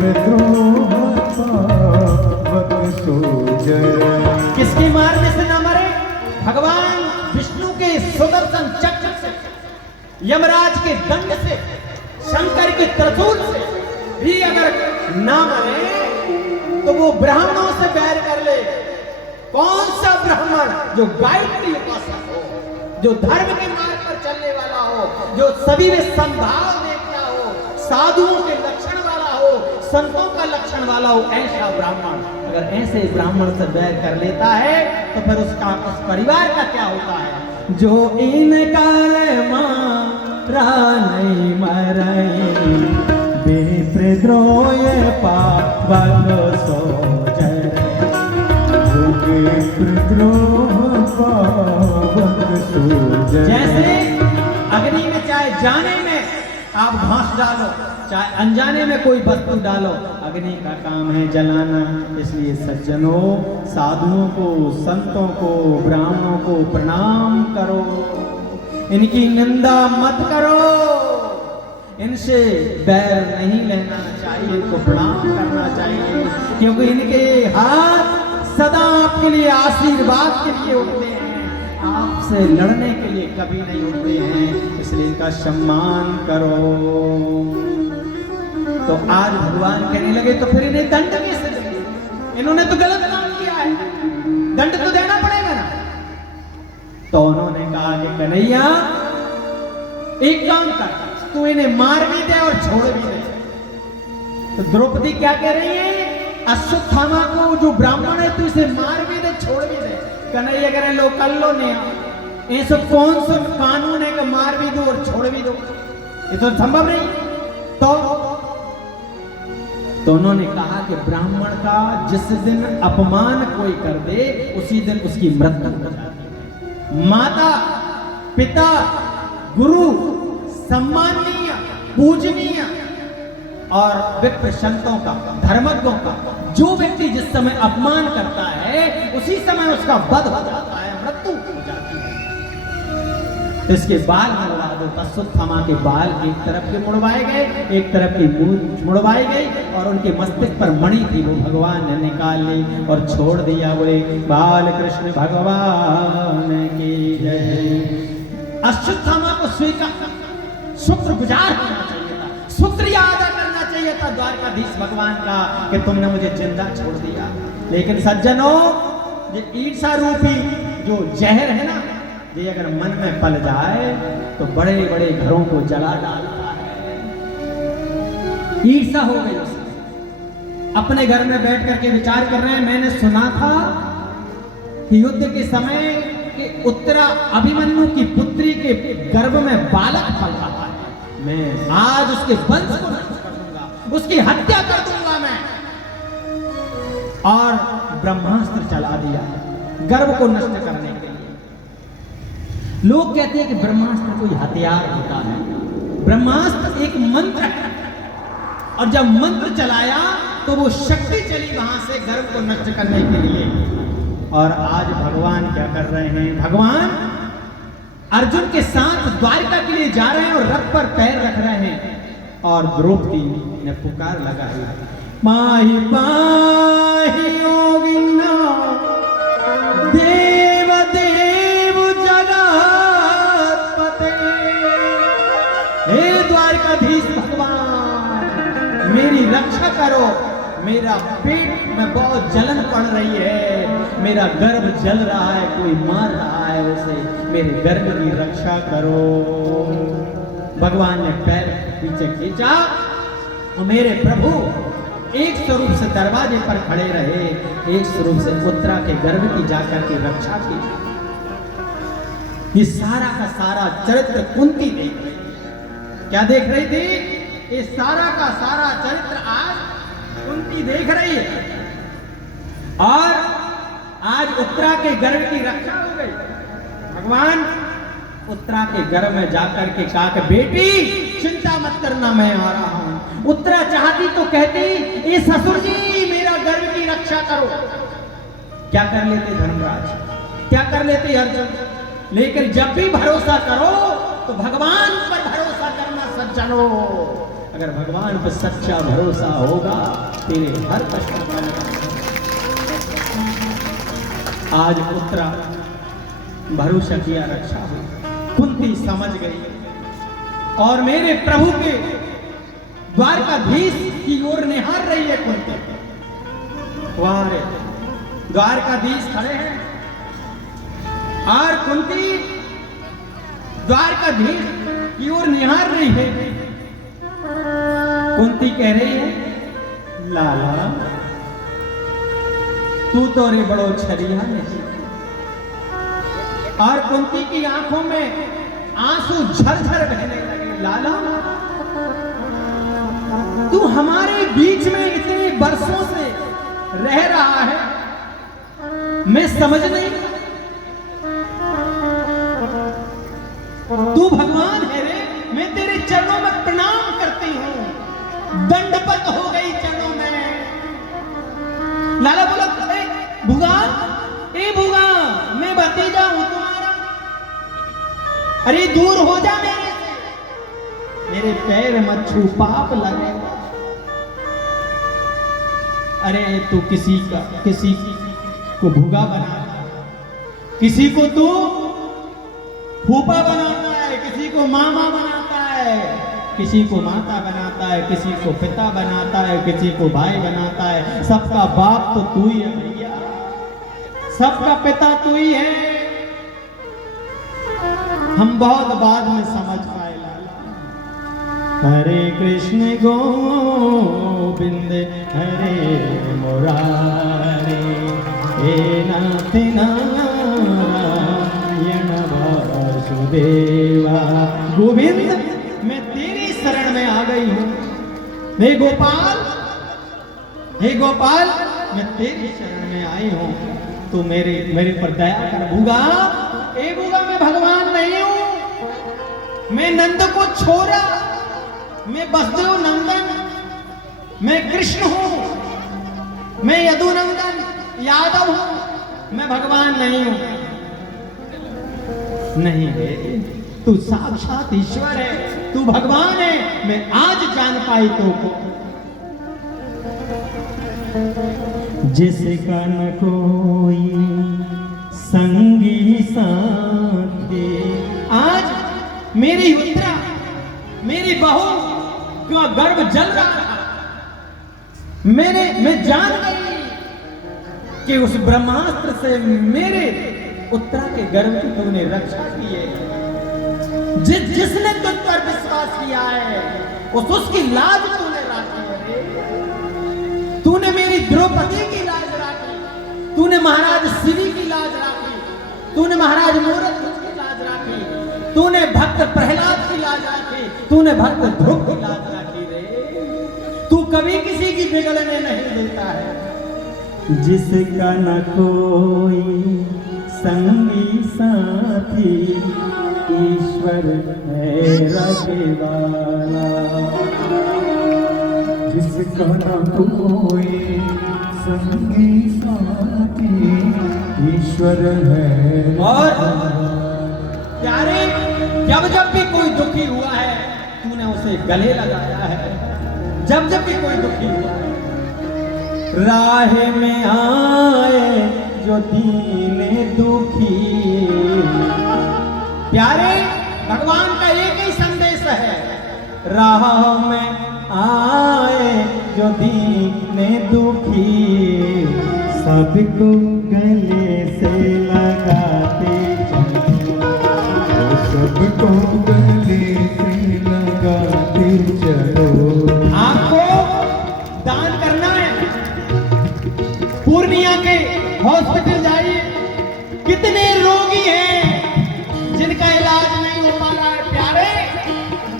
विप्रद्रोह पावक सोजर। किसके मारने से ना मरे? भगवान विष्णु के सुदर्शन चक्र से, यमराज के दंड से, शंकर के त्रिशूल से भी अगर ना मरे तो वो ब्राह्मणों से बैर कर ले। कौन सा ब्राह्मण जो गायत्री उपासक हो, जो धर्म के मार्ग पर चलने वाला हो, जो सभी में संभाव देखता हो, साधुओं के लक्षण वाला हो, संतों का लक्षण वाला हो, ऐसा ब्राह्मण अगर ऐसे ब्राह्मण से बैर कर लेता है तो फिर उसका उस परिवार का क्या होता है? जो इनकार मारा नहीं मरई, विप्रद्रोह पावक सोजर। विप्रद्रोह पावक सोजर। जैसे अग्नि में चाहे जाने में आप घास डालो, चाहे अनजाने में कोई वस्तु डालो, अग्नि का काम है जलाना। इसलिए सज्जनों, साधुओं को, संतों को, ब्राह्मणों को प्रणाम करो, इनकी निंदा मत करो, इनसे बैर नहीं लेना चाहिए, इनको प्रणाम करना चाहिए, क्योंकि इनके हाथ सदा आपके लिए आशीर्वाद के लिए उठते हैं, आपसे लड़ने के लिए कभी नहीं उठते हैं, इसलिए इनका सम्मान करो। तो आज भगवान कहने लगे तो फिर इन्हें दंड कैसे देंगे? इन्होंने तो गलत काम किया है, दंड तो देना पड़ेगा ना। तो उन्होंने कहा कि कन्हैया एक काम कर, तू इन्हें मार भी दे और छोड़ भी दे। तो द्रौपदी क्या कह रही है? अश्वत्थामा को जो ब्राह्मण है तू इसे मार भी दे, छोड़ भी दे। कन्हैया कह रहे लो कर लो ने, ऐसा कौन सा कानून है कि मार भी दो और छोड़ भी दो? ये तो संभव नहीं। तो उन्होंने कहा कि ब्राह्मण का जिस दिन अपमान कोई कर दे उसी दिन उसकी मृत्यु हो जाती है। माता, पिता, गुरु, सम्माननीय, पूजनीय और विप्र संतों का, धर्मज्ञों का जो व्यक्ति जिस समय अपमान करता है उसी समय उसका वध हो जाता है, मृत्यु हो जाती है। इसके बाल मुड़वा दो। अश्वत्थामा के बाल एक तरफ के मुड़वाए गए, एक तरफ की मूंछ मुड़वाई गई और उनके मस्तिष्क पर मणि थी वो भगवान ने निकाल ली और छोड़ दिया। बोले बाल कृष्ण भगवान की जय। अश्वत्थामा को स्वीकार शुक्रगुजार होना चाहिए था, शुक्रिया अदा करना चाहिए था द्वारकाधीश भगवान का कि तुमने मुझे जिंदा छोड़ दिया। लेकिन सज्जनों, ये ईर्षा रूपी जो जहर है ना, ये अगर मन में पल जाए तो बड़े बड़े घरों को जला डालता है। ईर्षा हो गई उससे। अपने घर में बैठ करके विचार कर रहे हैं, मैंने सुना था कि युद्ध के समय कि उत्तरा अभिमन्यु की पुत्री के गर्भ में बालक पल रहा है, मैं आज उसके वंश को नष्ट कर दूंगा, उसकी हत्या कर दूंगा मैं। और ब्रह्मास्त्र चला दिया गर्भ को नष्ट करने के लिए। लोग कहते हैं कि ब्रह्मास्त्र कोई हथियार होता है, ब्रह्मास्त्र एक मंत्र है और जब मंत्र चलाया तो वो शक्ति चली वहां से गर्भ को नष्ट करने के लिए। और आज भगवान क्या कर रहे हैं? भगवान अर्जुन के साथ द्वारका के लिए जा रहे हैं और रथ पर पैर रख रहे हैं और द्रौपदी ने पुकार लगाई, माही पाही योगिना देव देव जगतपते। हे द्वारकाधीश भगवान, मेरी रक्षा करो, मेरा पेट में बहुत जलन पड़ रही है, मेरा गर्भ जल रहा है, कोई मार रहा है उसे, मेरे गर्भ की रक्षा करो। भगवान ने पैर पीछे खींचा और मेरे प्रभु एक स्वरूप से दरवाजे पर खड़े रहे, एक स्वरूप से उत्तरा के गर्भ की जाकर के रक्षा की। ये सारा का सारा चरित्र कुंती देख रही थी। क्या देख रही थी? ये सारा का सारा चरित्र आज कुंती देख रही है। और आज उत्तरा के गर्भ की रक्षा हो गई। भगवान उत्तरा के गर्भ में जाकर के कहा कि बेटी चिंता मत करना, मैं आ रहा हूं। उत्तरा चाहती तो कहती, ए ससुर जी मेरा गर्भ की रक्षा करो। क्या कर लेते धर्मराज, क्या कर लेते अर्जुन? लेकिन जब भी भरोसा करो तो भगवान पर भरोसा करना सज्जनों। अगर भगवान पर सच्चा भरोसा होगा तेरे हर कष्ट का आज उत्तरा भरोसा किया, रक्षा हुई। कुंती समझ गई और मेरे प्रभु के द्वारकाधीश की ओर निहार रही है। कुंती वहां द्वारकाधीश खड़े हैं और कुंती द्वारकाधीश की ओर निहार रही है। कुंती कह रही है, लाला तू तो रे बड़ो छरिया नहीं। और कुंती की आंखों में आंसू झरझर बहने लगे। लाला तू हमारे बीच में इतने बरसों से रह रहा है, मैं समझ नहीं। तू भगवान है रे, मैं तेरे चरणों में प्रणाम करती हूं, दंडवत हो गई चरणों में। लाला बोला, भूगा ए भूगा, मैं भतीजा हूं तुम्हारा, अरे दूर हो जा मेरे से, मेरे पैर मत छू, पाप लगेगा। अरे तू किसी को भूगा बनाता, किसी को तू फूफा बनाता है, किसी को मामा बनाता है, किसी को माता बनाता है, किसी को पिता बनाता है, किसी को भाई बनाता है। सबका बाप तो तू ही है भैया, सबका पिता तू ही है। हम बहुत बाद में समझ पाए लाला। हरे कृष्ण गोविंद हरे मुरारे, हे नाथ नारायण वासुदेवा। गोविंद मैं तेरी शरण में आ गई हूं। हे गोपाल, हे गोपाल, मैं तेरी शरण में आई हूं, तू मेरे पर दया कर। भूगा ए भूगा, मैं भगवान नहीं हूं, मैं नंद को छोरा, मैं वसुदेव नंदन, मैं कृष्ण हूं, मैं यदुनंदन यादव हूं, मैं भगवान नहीं हूं। नहीं रे, तू साक्षात ईश्वर है, तू भगवान है, मैं आज जान पाई तो को। जिसका न कोई संगी साथी, आज मेरी उत्तरा, मेरी बहू का गर्भ जल रहा था। मैं जान गई कि उस ब्रह्मास्त्र से मेरे उत्तरा के गर्भ की तूने रक्षा की है। जिसने तुझ पर विश्वास किया है उसकी लाज तूने राखी है। तूने मेरी द्रौपदी की लाज राखी, तूने महाराज शिवी की लाज राखी, तूने महाराज मूरत की लाज राखी, तूने भक्त प्रहलाद की लाज राखी, तूने भक्त ध्रुव की लाज राखी रे। तू कभी किसी की बिगड़ने नहीं देता है। जिसका न कोई संगी साथी, ईश्वर है रखवाला। जिसका न कोई संगी साथी, ईश्वर है। और प्यारे, जब जब भी कोई दुखी हुआ है तूने उसे गले लगाया है। जब जब भी कोई दुखी हुआ है, राह में आए जो दीने दुखी। प्यारे, भगवान का एक ही संदेश है, राह में आए जो दीने दुखी, सबको गले से लगाते चलो, सबको गले से लगाते चलो। आपको दान करना है, पूर्णिया के हॉस्पिटल जाइए। कितने रोगी हैं जिनका इलाज नहीं हो पा रहा है। प्यारे,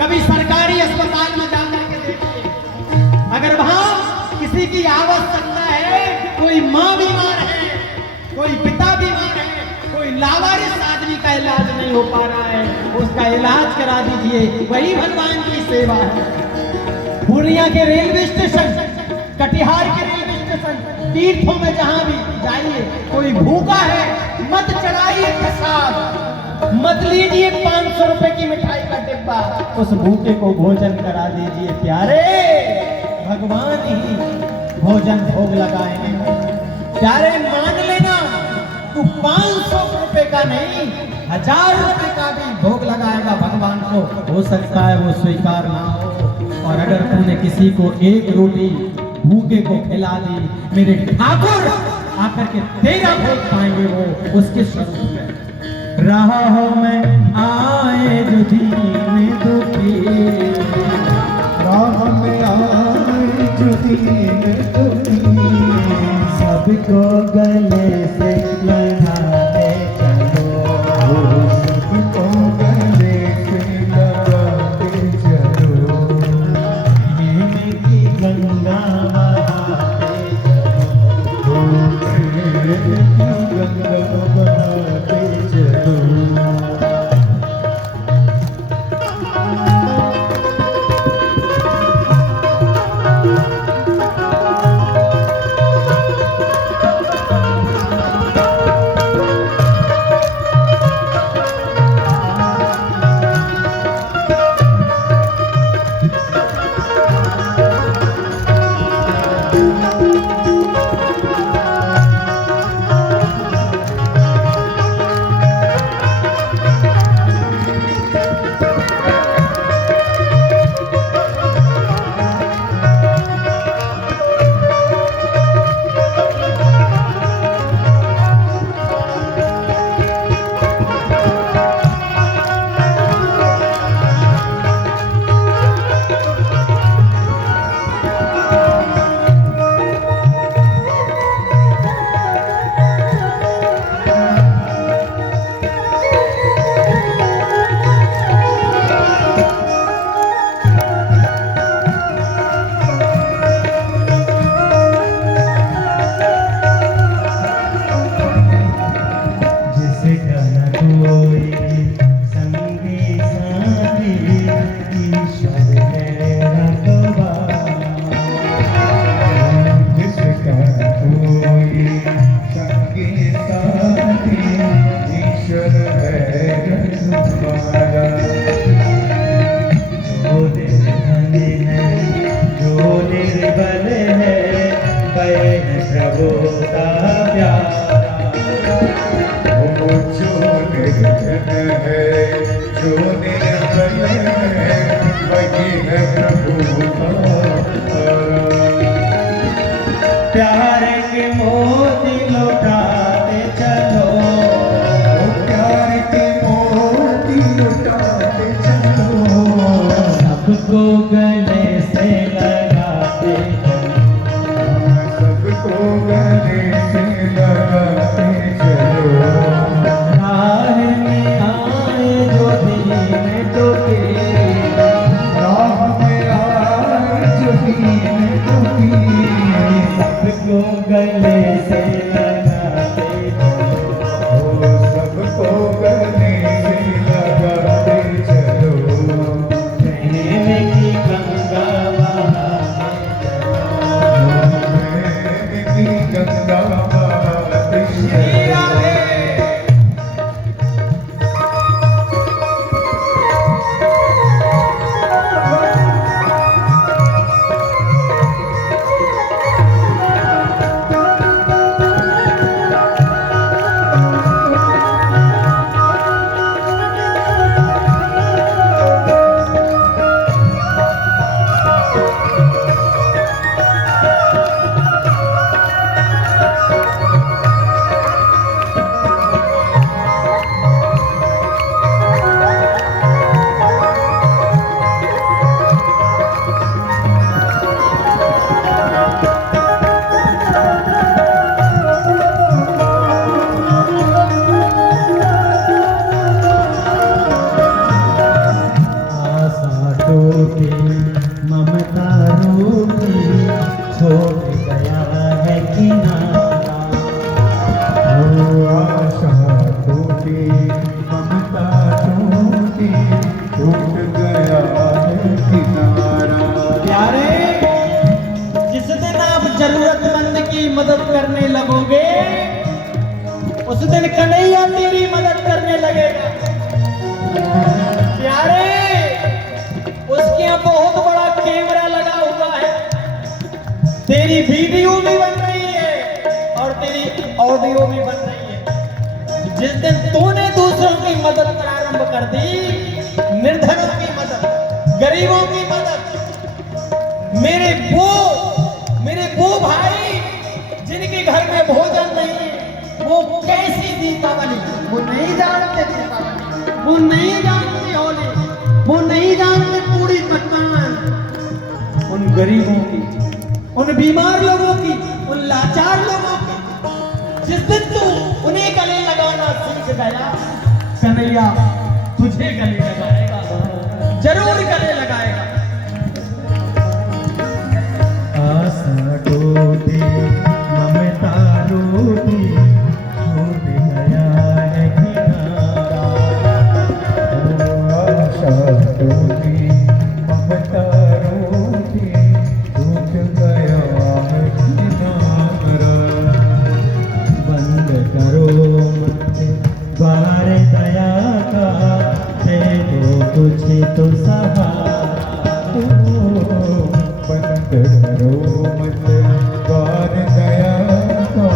कभी सरकारी अस्पताल में जाकर के देखिए, अगर वहां किसी की आवश्यकता है, कोई माँ बीमार है, कोई पिता बीमार है, कोई लावारिस आदमी का इलाज नहीं हो पा रहा है, उसका इलाज करा दीजिए। वही भगवान की सेवा है। पूर्णिया के रेलवे स्टेशन, कटिहार के रेलवे स्टेशन, तीर्थों में जहां भी जाइए, कोई भूखा है मत चढ़ाइए प्रसाद, मत लीजिए 500 रुपए की मिठाई का डिब्बा, उस भूखे को भोजन करा दीजिए। प्यारे, भगवान ही भोजन भोग लगाएंगे। प्यारे मान लेना, तू 500 रुपए का नहीं 1000 रुपए का भी भोग लगाएगा भगवान को, हो सकता है वो स्वीकार ना हो। और अगर तूने किसी को एक रोटी भूखे को खिला दी, मेरे ठाकुर आकर के तेरा भोग पाएंगे वो उसके स्वरूप में। रहा हो मैं आए जो दीन दुखी, राह में आए जो दीन दुखी, सबको गले से लगाते चलो, सबको गले से लगाते चलो, प्रेम की गंगा बहाते चलो, प्रेम की गंगा बहाते चलो। प्यार के मोती लौटाते चलो, प्यार के मोती लुटाते चलो, जरूरतमंद की मदद करने लगोगे, उस दिन कन्हैया तेरी मदद करने लगेगा। प्यारे, उसके यहाँ बहुत बड़ा कैमरा लगा हुआ है, तेरी वीडियो भी बन रही है और तेरी ऑडियो भी बन रही है। जिस दिन तूने दूसरों की मदद प्रारंभ कर दी, निर्धनों की मदद, गरीबों की मदद, मेरे वो भाई जिनके घर में भोजन नहीं है, वो कैसी दीपावली, वो नहीं जानते दीपावली, वो नहीं जानते होली, वो नहीं जानते पूरी पकवान। उन गरीबों की, उन बीमार लोगों की, उन लाचार लोगों की, जिस दिन तू उन्हें गले लगाना सीख गया, कन्हैया तुझे गले लगाएगा, जरूर गले लगाएगा। आशा टूटी, ममता रूठी, टूट गया है किनारा। आशा टूटी, ममता रूठी, टूट गया है किनारा। बंद करो मत द्वार दया का, दे दो कुछ तो सहारा। बंद करो मत द्वार दया का,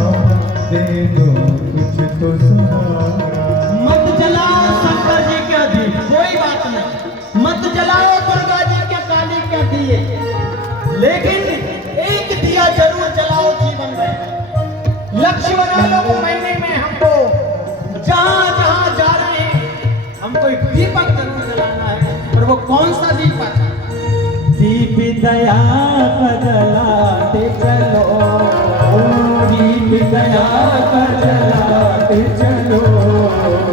दे दो कुछ तो सहारा। मत जलाओ शंकर जी के दीप, कोई बात नहीं, मत जलाओ दुर्गा जी के काली के दिए, लेकिन एक दिया जरूर जलाओ जीवन में। लक्ष्य बना लो महीने में, हमको जहां जहां जा रहे हैं हमको एक दीपक जरूर जलाना है। और वो कौन सा दीपक? दीप दया का जलाते चलो, दीप दया का जलाते चलो,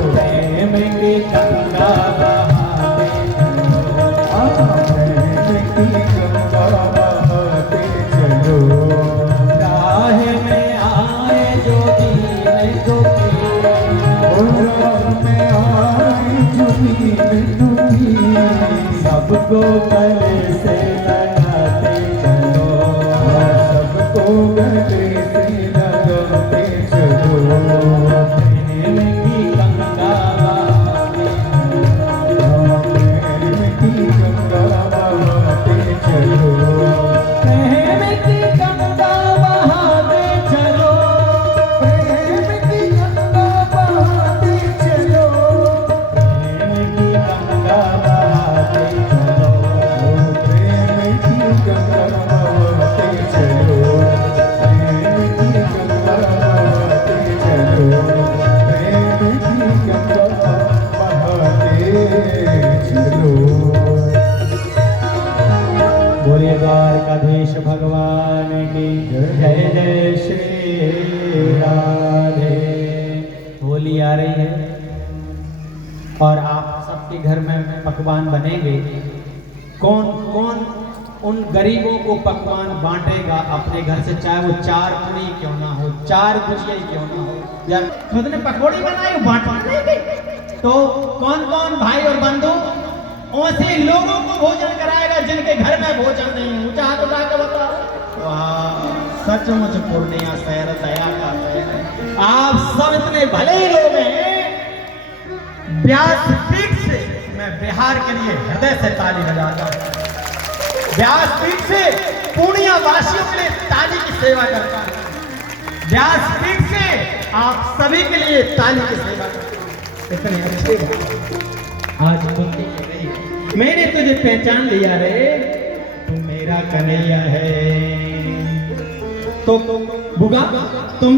प्रेम की गंगा बहाते चलो, प्रेम की गंगा बहाते चलो। राह में आए जो दीन दुखी, राह में आए जो दीन दुखी, सबको गले से लगाते चलो, सबको गले से लगाते चलो। प्रेम की गंगा बहाते चलो, प्रेम की गंगा बहाते चलो, प्रेम की गंगा बहाते चलो, प्रेम की गंगा बहाते चलो, प्रेम की गंगा बहाते चलो, प्रेम की गंगा बहाते चलो, प्रेम की गंगा बहाते चलो, प्रेम की गंगा बहाते चलो। बोलिए द्वारकाधीश भगवान की जय, जय श्री राधे। होली आ रही है और आप सबके घर में पकवान बनेंगे। कौन कौन उन गरीबों को पकवान बांटेगा अपने घर से, चाहे वो 4 पूरी क्यों ना हो, 4 गुजिया क्यों ना हो, या खुद ने पकौड़ी बनाई बांटने। तो कौन कौन भाई और बंधु ऐसे लोगों को भोजन कराएगा जिनके घर में भोजन नहीं है? ऊंचा हाथ उठा के बताओ। वाह, सचमुच पूर्णिया शहर दया का शहर है। आप सब इतने भले ही लोग हैं। व्यासपीठ से मैं बिहार के लिए हृदय से ताली बजाता हूं। व्यासपीठ से पूर्णिया वासियों के लिए ताली की सेवा करता हूं। व्यासपीठ से आप सभी के लिए ताली की सेवा करता हूं। इतने अच्छे आज बोलते नहीं, मैंने तुझे पहचान लिया रे, तू मेरा कन्हैया है। तो बुगा तुम